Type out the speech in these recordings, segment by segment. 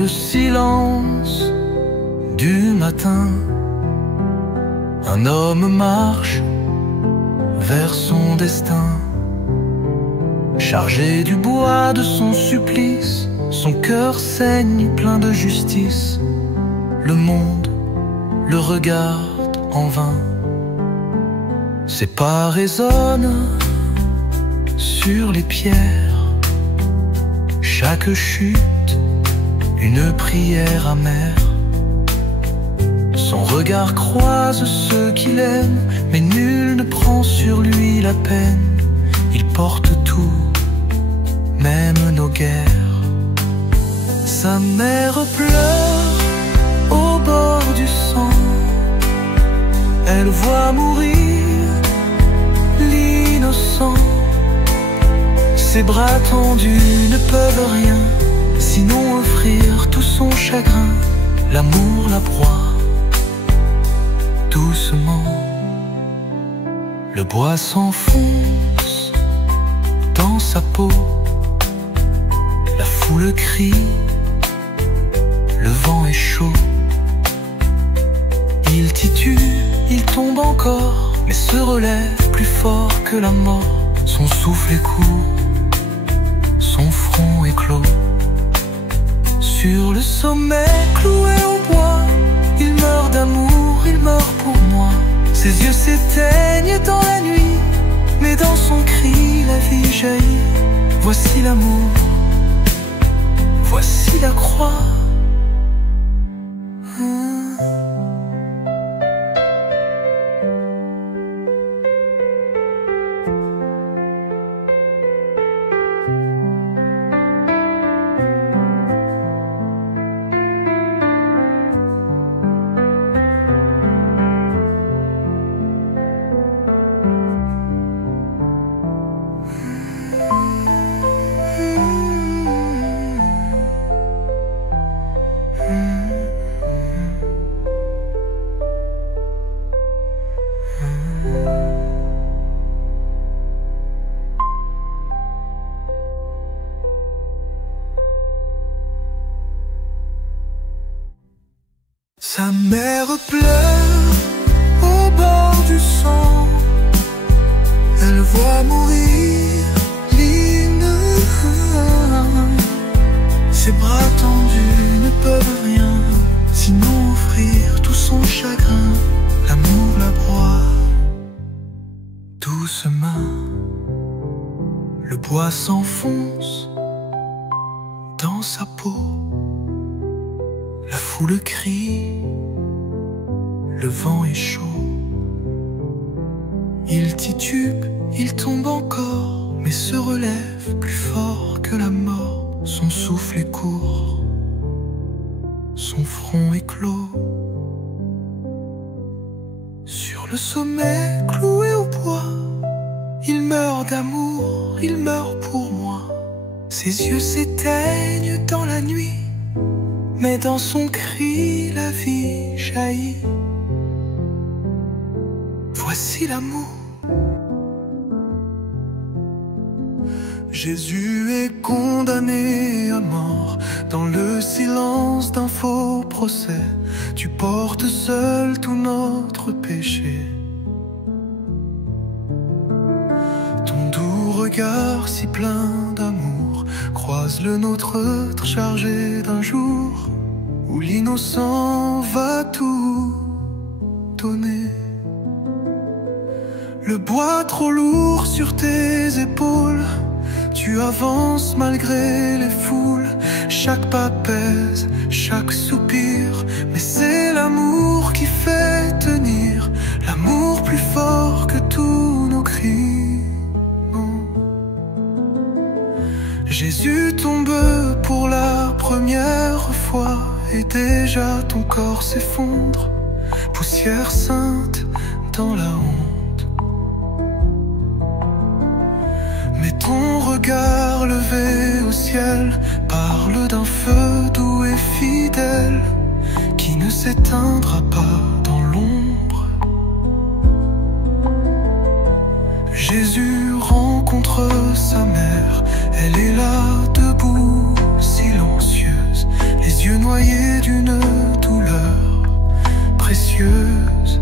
le silence du matin, un homme marche vers son destin. Chargé du bois de son supplice, son cœur saigne plein de justice. Le monde le regarde en vain. Ses pas résonnent sur les pierres. Chaque chute, une prière amère. Son regard croise ceux qu'il aime, mais nul ne prend sur lui la peine. Il porte tout, même nos guerres. Sa mère pleure au bord du sang. Elle voit mourir l'innocent. Ses bras tendus ne peuvent rien, sinon offrir tout son chagrin. L'amour la broie doucement. Le bois s'enfonce dans sa peau. La foule crie, le vent est chaud. Il titube, il tombe encore, mais se relève plus fort que la mort. Son souffle est court, son front est clos. Sur le sommet cloué au bois, il meurt d'amour, il meurt pour moi. Ses yeux s'éteignent dans la nuit, mais dans son cri la vie jaillit. Voici l'amour, voici la croix. Sa mère pleure au bord du sang. Elle voit mourir l'innocent. Ses bras tendus ne peuvent rien, sinon offrir tout son chagrin. L'amour la broie doucement. Le bois s'enfonce dans sa peau. La foule crie, le vent est chaud. Il titube, il tombe encore, mais se relève plus fort que la mort. Son souffle est court, son front est clos. Sur le sommet cloué au bois, il meurt d'amour, il meurt pour moi. Ses yeux s'éteignent dans la nuit, mais dans son cri la vie jaillit. Voici l'amour. Jésus est condamné à mort dans le silence d'un faux procès. Tu portes seul tout notre péché. Ton doux regard si plein d'amour croise le nôtre chargé d'un jour où l'innocent va tout donner. Le bois trop lourd sur tes épaules, tu avances malgré les foules. Chaque pas pèse, chaque soupir, mais c'est l'amour qui fait tenir. L'amour plus fort que tous nos cris. Non. Jésus tombe pour la première fois, et déjà ton corps s'effondre, poussière sainte dans la honte. Mais ton regard levé au ciel parle d'un feu doux et fidèle qui ne s'éteindra pas dans l'ombre. Jésus rencontre sa mère, elle est là debout, silencieuse, les yeux noyés d'une douleur précieuse.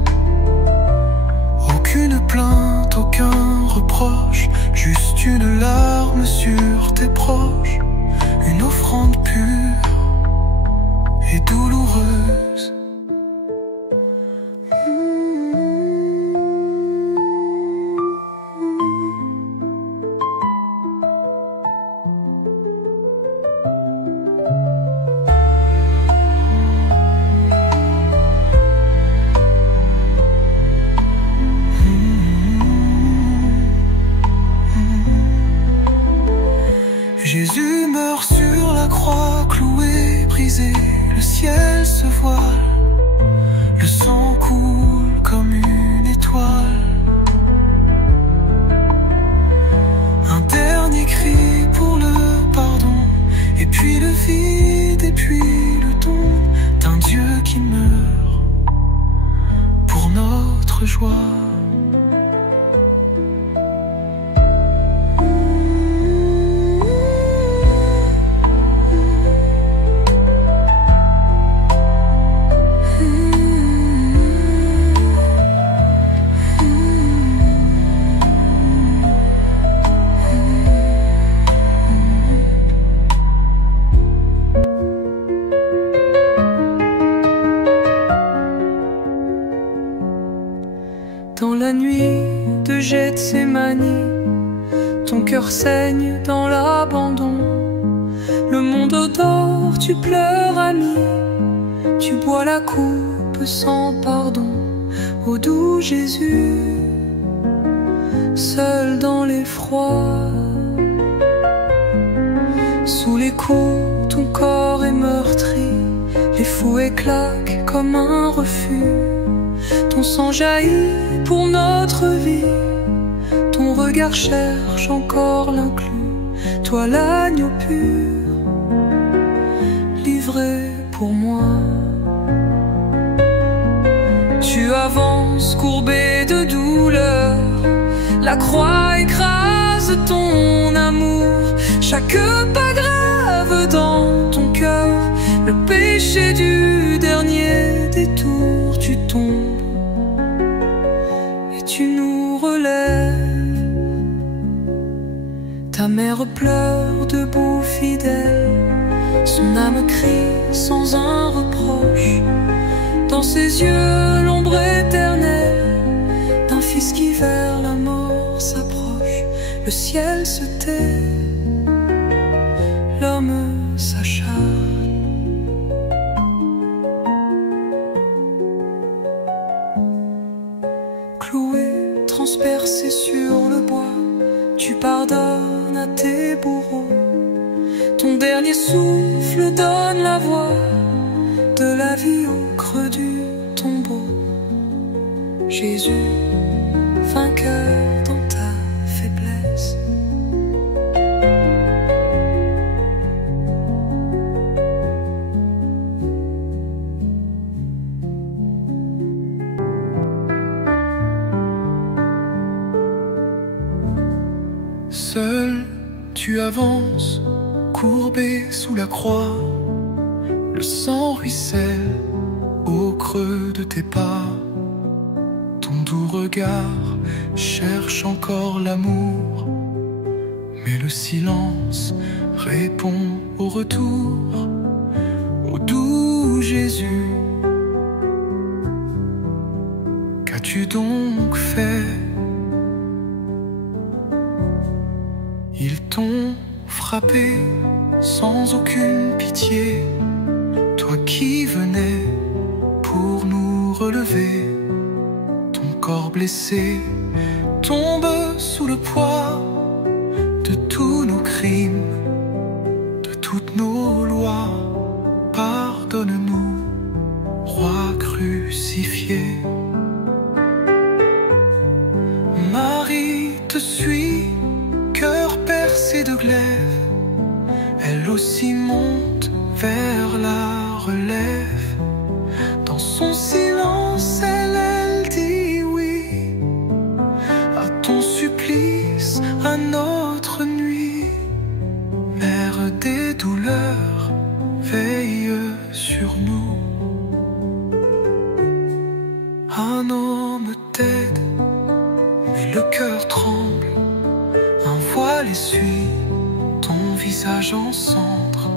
Aucune plainte, aucun reproche, juste une larme sur tes proches, une offrande pure et douloureuse. Jésus meurt sur la croix, cloué, brisé, le ciel se voile, le sang coule comme une étoile. Un dernier cri pour le pardon, et puis le vide, et puis le don d'un Dieu qui meurt pour notre joie. Dans la nuit de Gethsémani, ton cœur saigne dans l'abandon. Le monde dort, tu pleures ami, tu bois la coupe sans pardon. Ô doux Jésus, seul dans l'effroi, sous les coups ton corps est meurtri, les fouets claquent comme un refus. Ton sang jaillit pour notre vie, ton regard cherche encore l'inclus. Toi l'agneau pur, livré pour moi. Tu avances courbé de douleur, la croix écrase ton amour. Chaque pas grave dans ton cœur, le péché du dernier détour. Tu tombes, tu nous relèves. Ta mère pleure debout fidèle, son âme crie sans un reproche. Dans ses yeux l'ombre éternelle d'un fils qui vers la mort s'approche. Le ciel se tait, l'homme s'acharne. Cloué, transpercé sur le bois, tu pardonnes à tes bourreaux. Ton dernier souffle donne la voix de la vie au creux du tombeau. Jésus, vainqueur dans ta faiblesse. Seul tu avances, courbé sous la croix, le sang ruisselle au creux de tes pas. Ton doux regard cherche encore l'amour, mais le silence répond au retour. Ô doux Jésus, qu'as-tu donc fait? Ils t'ont frappé sans aucune pitié, toi qui venais pour nous relever. Ton corps blessé tombe sous le poids de tous nos crimes, de toutes nos lois. Pardonne-nous, roi crucifié. Marie te suit, cœur percé de glaive, elle aussi monte vers la relève. Dans son silence, elle dit oui à ton supplice, à notre nuit. Mère des douleurs, veille Un homme t'aide, mais le cœur tremble. Un voile essuie ton visage en cendres.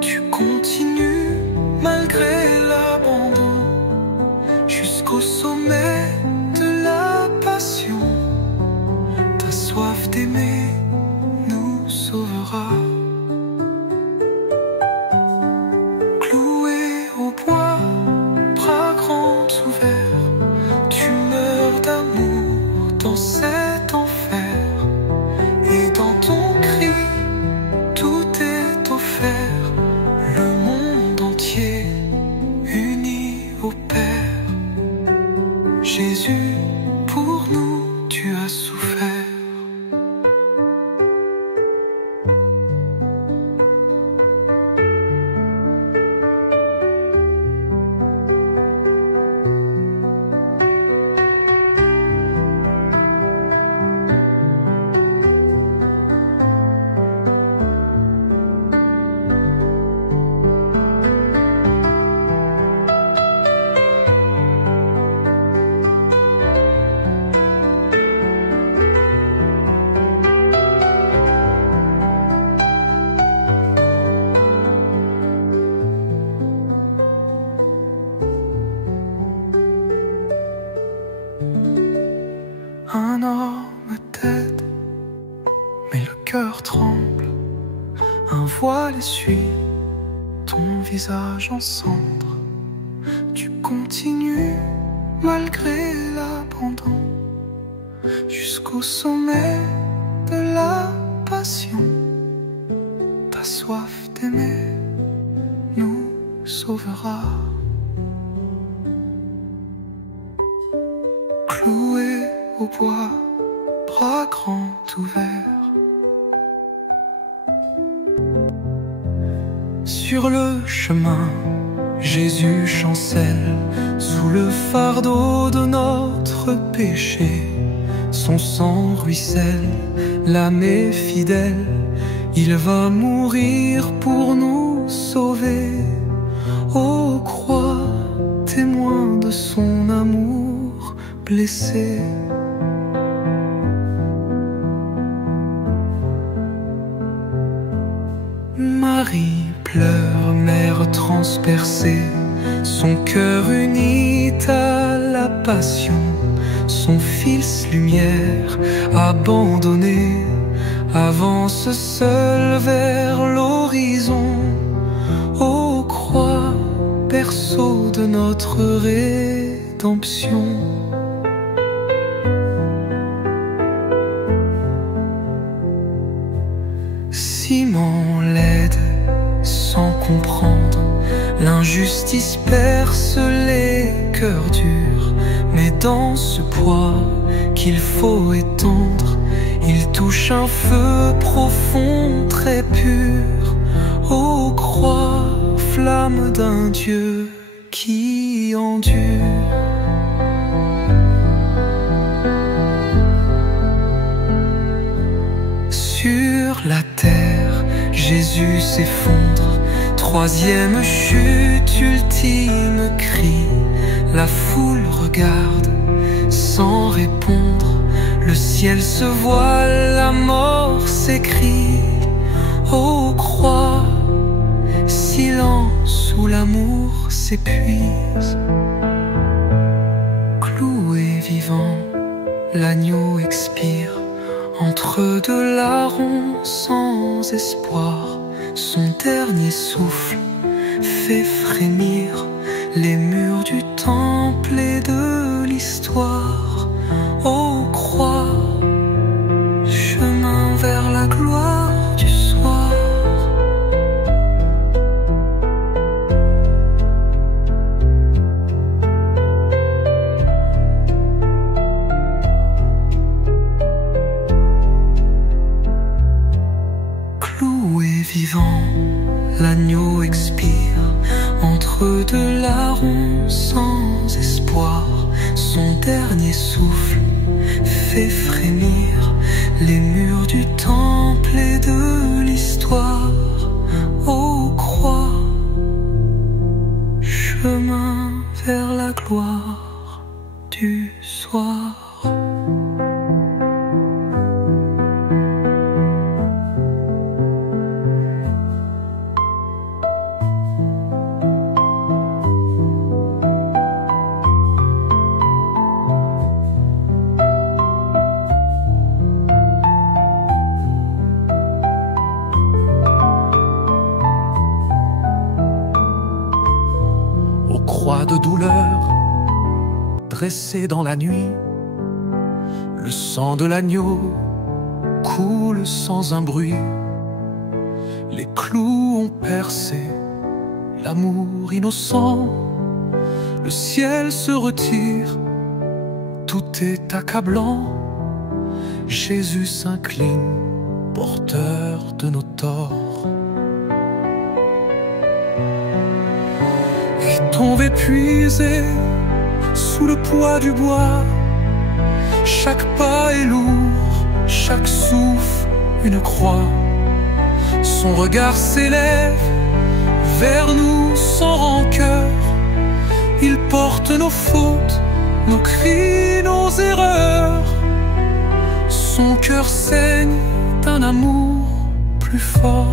Tu continues malgré l'abandon jusqu'au sommet de la passion. Ta soif d'aimer nous sauvera. Cloué au bois, bras grands ouverts, tu meurs d'amour dans cet enfer. Et dans ton cri, tout est offert, le monde entier uni au Père. Jésus, pour nous, tu as souffert. Un homme t'aide, mais le cœur tremble. Un voile essuie ton visage en cendres. Tu continues malgré l'abandon jusqu'au sommet de la passion. Ta soif d'aimer nous sauvera. Cloué au bois, bras grands ouverts. Sur le chemin, Jésus chancelle sous le fardeau de notre péché. Son sang ruisselle, l'âme est fidèle. Il va mourir pour nous sauver. Ô croix, témoin de son amour blessé. Marie pleure, mère transpercée, son cœur unit à la passion. Son fils lumière abandonné avance seul vers l'horizon. Ô croix, berceau de notre rédemption. Simon l'aide sans comprendre, l'injustice perce les cœurs durs. Mais dans ce poids qu'il faut étendre, il touche un feu profond, très pur. Ô croix, flamme d'un Dieu qui endure. Sur la terre, Jésus s'effondre. Troisième chute, ultime cri. La foule regarde sans répondre. Le ciel se voile, la mort s'écrie. Ô croix, silence où l'amour s'épuise. Cloué vivant, l'agneau expire. Entre deux larrons sans espoir, son dernier souffle fait frémir les murs du temple et de l'histoire. Ô croix, chemin vers la gloire du soir. Cloué vivant, l'agneau expire. Entre deux larrons sans espoir, son dernier souffle fait frémir les murs du temple et de l'histoire. Ô croix, chemin vers la gloire du soir. Croix de douleur, dressée dans la nuit, le sang de l'agneau coule sans un bruit. Les clous ont percé l'amour innocent, le ciel se retire, tout est accablant. Jésus s'incline, porteur de nos torts. Tombe épuisé sous le poids du bois. Chaque pas est lourd, chaque souffle une croix. Son regard s'élève vers nous sans rancœur. Il porte nos fautes, nos cris, nos erreurs. Son cœur saigne d'un amour plus fort.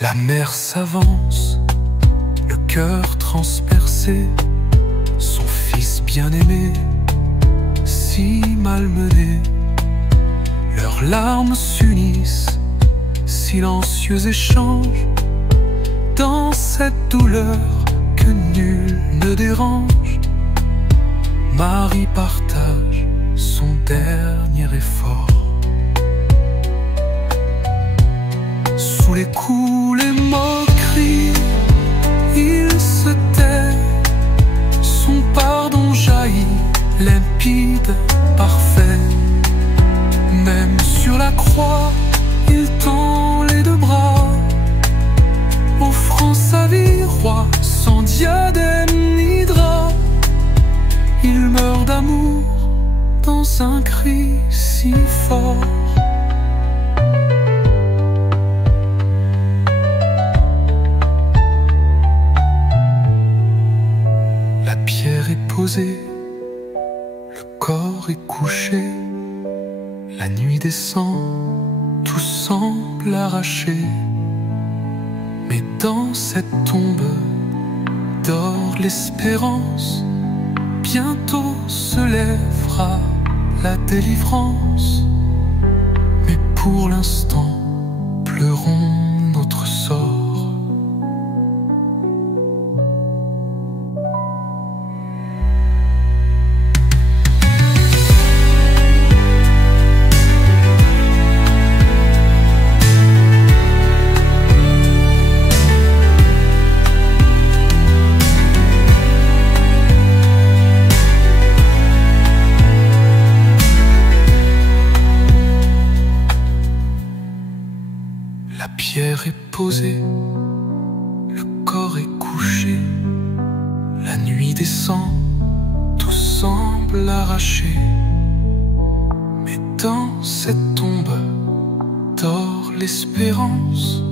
La mère s'avance, le cœur transpercé, son fils bien-aimé, si malmené. Leurs larmes s'unissent, silencieux échanges, dans cette douleur que nul ne dérange. Marie partage son dernier effort. Sous les coups, les moqueries, il se tait. Son pardon jaillit, limpide, parfait. Même sur la croix, il tend les deux bras, offrant sa vie, roi, sans diadème ni drap. Il meurt d'amour dans un cri si fort. Posé, le corps est couché, la nuit descend, tout semble arraché. Mais dans cette tombe dort l'espérance, bientôt se lèvera la délivrance. Mais pour l'instant, pleurons notre sort. La pierre est posée, le corps est couché, la nuit descend, tout semble arraché. Mais dans cette tombe dort l'espérance,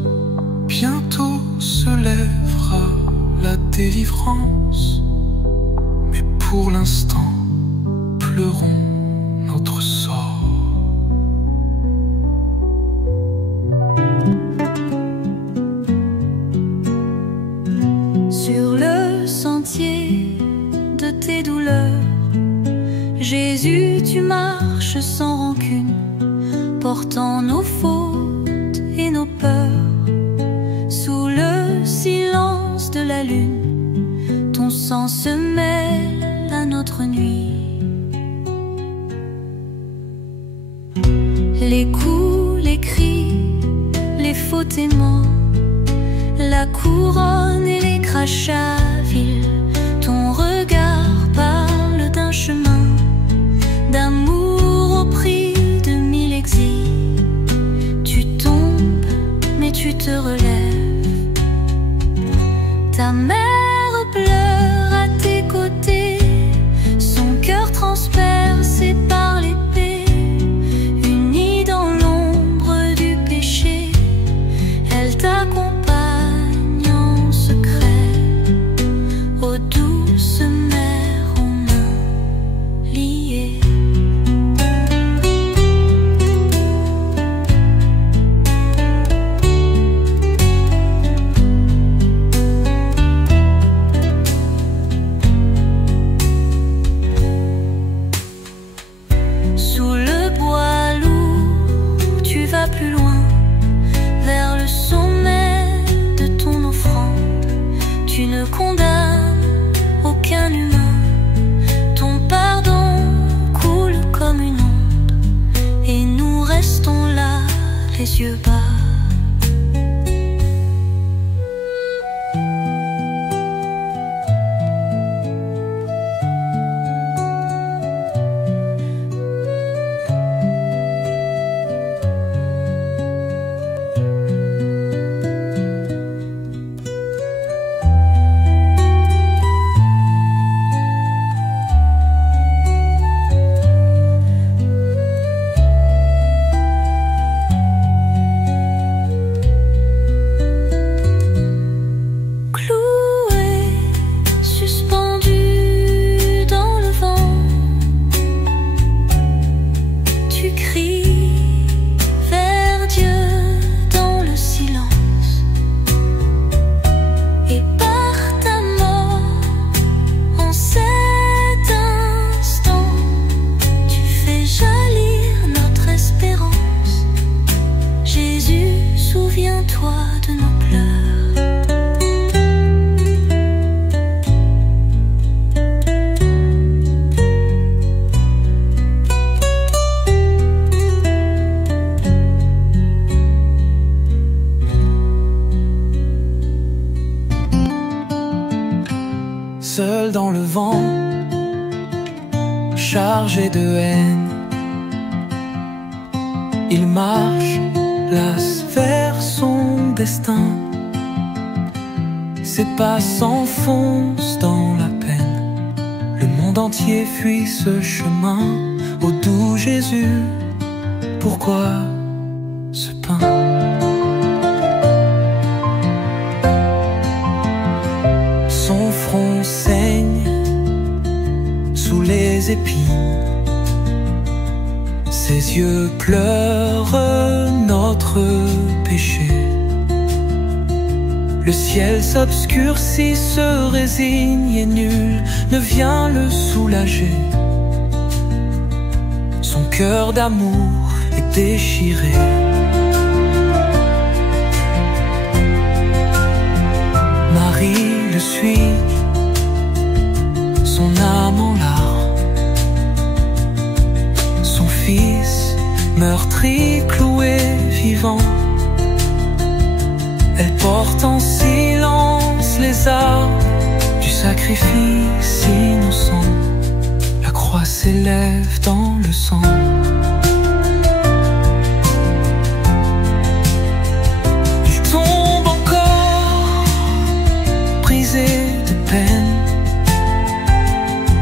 bientôt se lèvera la délivrance. Mais pour l'instant, pleurons notre sort. Sur le sentier de tes douleurs, Jésus, tu marches sans rancune, portant nos fautes et nos peurs. Sous le silence de la lune, ton sang se mêle à notre nuit. Les coups, les cris, les faux témoins, la couronne et les crachats vils, ton regard parle d'un chemin d'amour au prix de 1000 exils. Tu tombes, mais tu te relèves. Ta mère pleure à tes côtés, son cœur transpercé par l'épée, uni dans l'ombre du péché. seul dans le vent, chargé de haine. Il marche, las vers son destin. Ses pas s'enfoncent dans la peine. Le monde entier fuit ce chemin. Ô doux Jésus, pourquoi ce pain? Son front saigne sous les épines. Ses yeux pleurent notre péché. Le ciel s'obscurcit, se résigne et nul ne vient le soulager. Son cœur d'amour est déchiré. Marie le suit, son âme en larmes. Son fils meurtri, cloué, vivant. Elle porte en silence les armes du sacrifice innocent. La croix s'élève dans le sang. Il tombe encore, brisé de peine,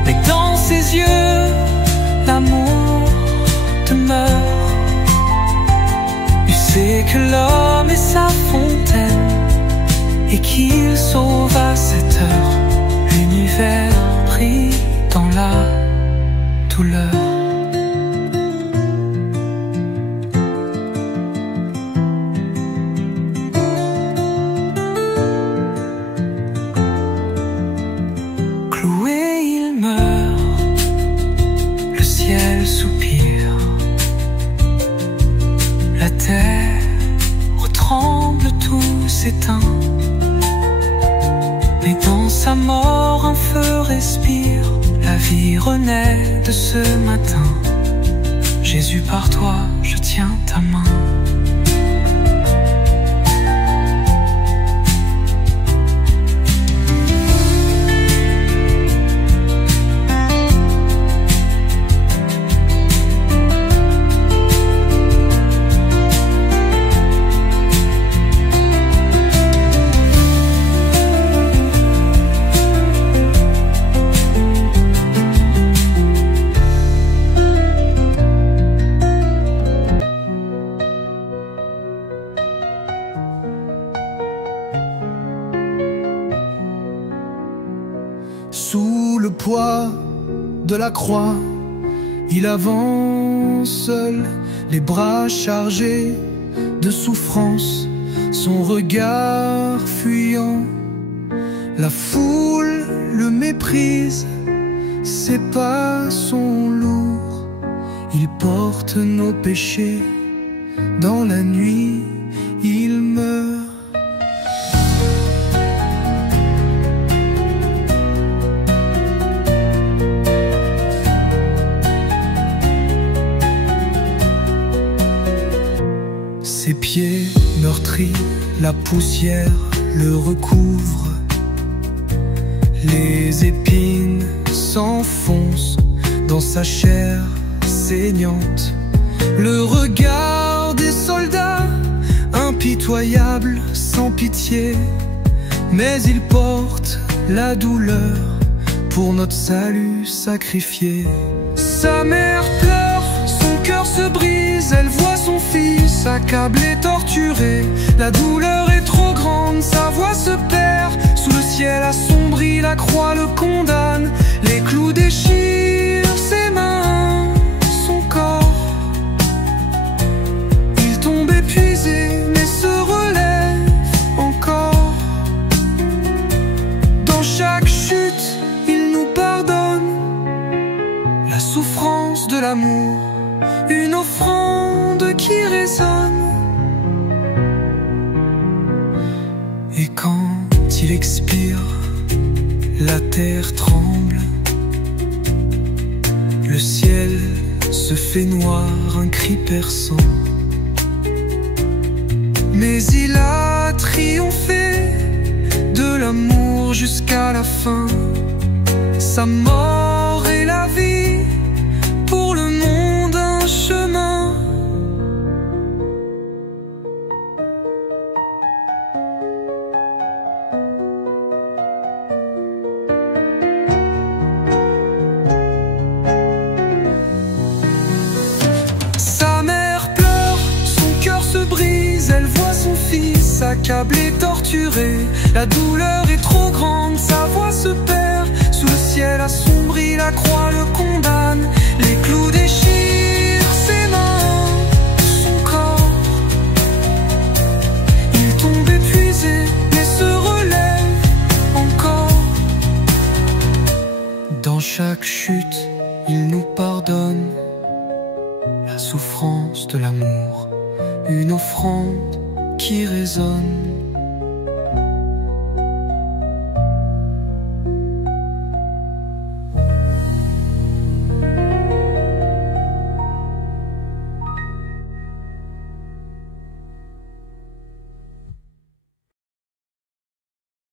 mais dans ses yeux, l'amour demeure. Il sait que l'homme est sa fontaine et qu'il sauve à cette heure l'univers pris dans la douleur. Cloué, il meurt, le ciel soupire, la terre tremble, tout s'éteint. Mais dans sa mort un feu respire. La vie renaît de ce matin. Jésus, par toi, je tiens ta main. Sous le poids de la croix, il avance seul, les bras chargés de souffrance, son regard fuyant. La foule le méprise, ses pas sont lourds. Il porte nos péchés, dans la nuit il meurt. Ses pieds meurtris, la poussière le recouvre. Les épines s'enfoncent dans sa chair saignante. Le regard des soldats, impitoyable, sans pitié. Mais il porte la douleur pour notre salut sacrifié. Sa mère pleure, son cœur se brise. Elle voit son fils accablé, torturé. La douleur est trop grande, sa voix se perd. Sous le ciel assombri, la croix le condamne. Les clous déchirent ses mains, son corps. Il tombe épuisé, mais se relève encore. Dans chaque chute, il nous pardonne. La souffrance de l'amour, une offrande qui résonne. Et quand il expire, la terre tremble. Le ciel se fait noir, un cri perçant. Mais il a triomphé de l'amour jusqu'à la fin. sa mort et la vie, pour le monde un chemin. Sa mère pleure, son cœur se brise, elle voit son fils accablé, torturé. La douleur est trop grande, sa voix se perd. Sous le ciel assombri, la croix le condamne. Les clous déchirent ses mains, son corps. Il tombe épuisé, mais se relève encore. Dans chaque chute, il nous pardonne la souffrance de l'amour, une offrande qui résonne.